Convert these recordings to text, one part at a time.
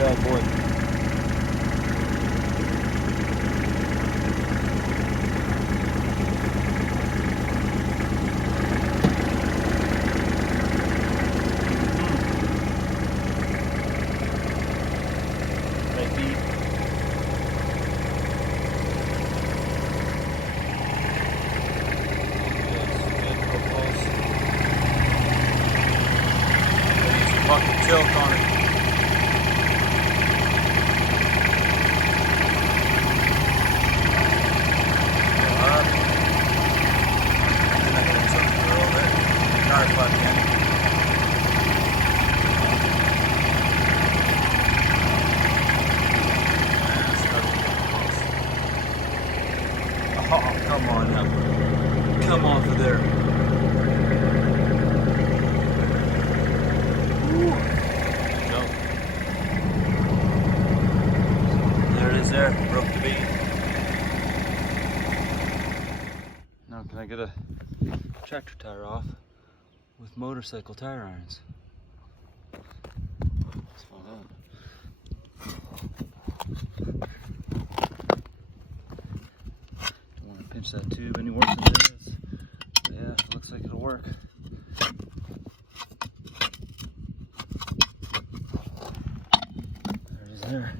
bad boy. Fucking tilt on it. Oh, come on now. Come off of there. There, broke the bead. Now can I get a tractor tire off with motorcycle tire irons? Let's find out. Don't want to pinch that tube any worse than it is. Yeah, looks like it'll work. There it is there.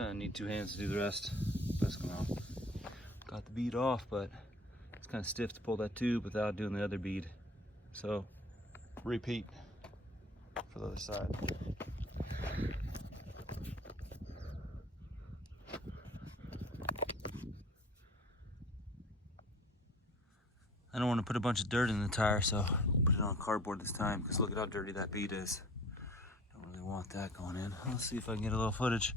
I need two hands to do the rest. That's going off. Got the bead off, but it's kind of stiff to pull that tube without doing the other bead. So, repeat for the other side. I don't want to put a bunch of dirt in the tire, so put it on cardboard this time, because look at how dirty that bead is. Don't really want that going in. Let's see if I can get a little footage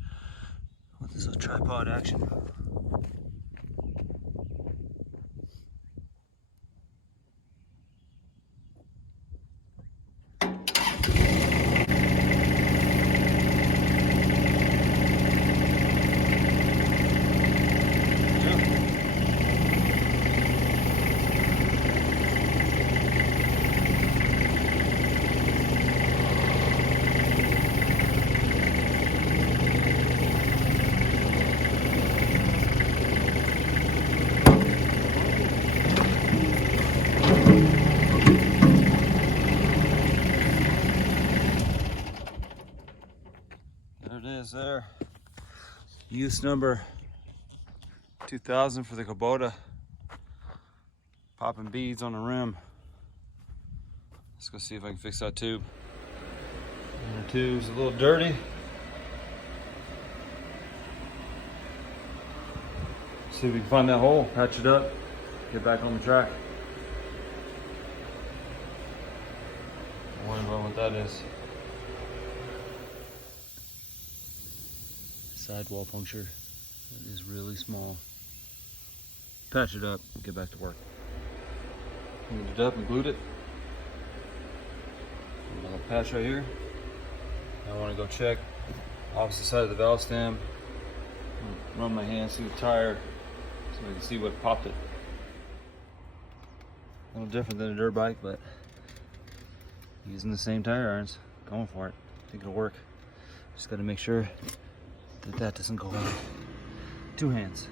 with this little tripod action. There, use number 2000 for the Kubota. Popping beads on the rim. Let's go see if I can fix that tube. Number 2 is a little dirty. See if we can find that hole, patch it up, get back on the track. I wonder what that is. Sidewall puncture. It is really small. Patch it up, get back to work. Cleaned it up and glued it. Another patch right here. I want to go check opposite side of the valve stem. Run my hands through the tire so I can see what popped it. A little different than a dirt bike, but using the same tire irons. Going for it. I think it'll work. Just got to make sure that doesn't go away. Two hands.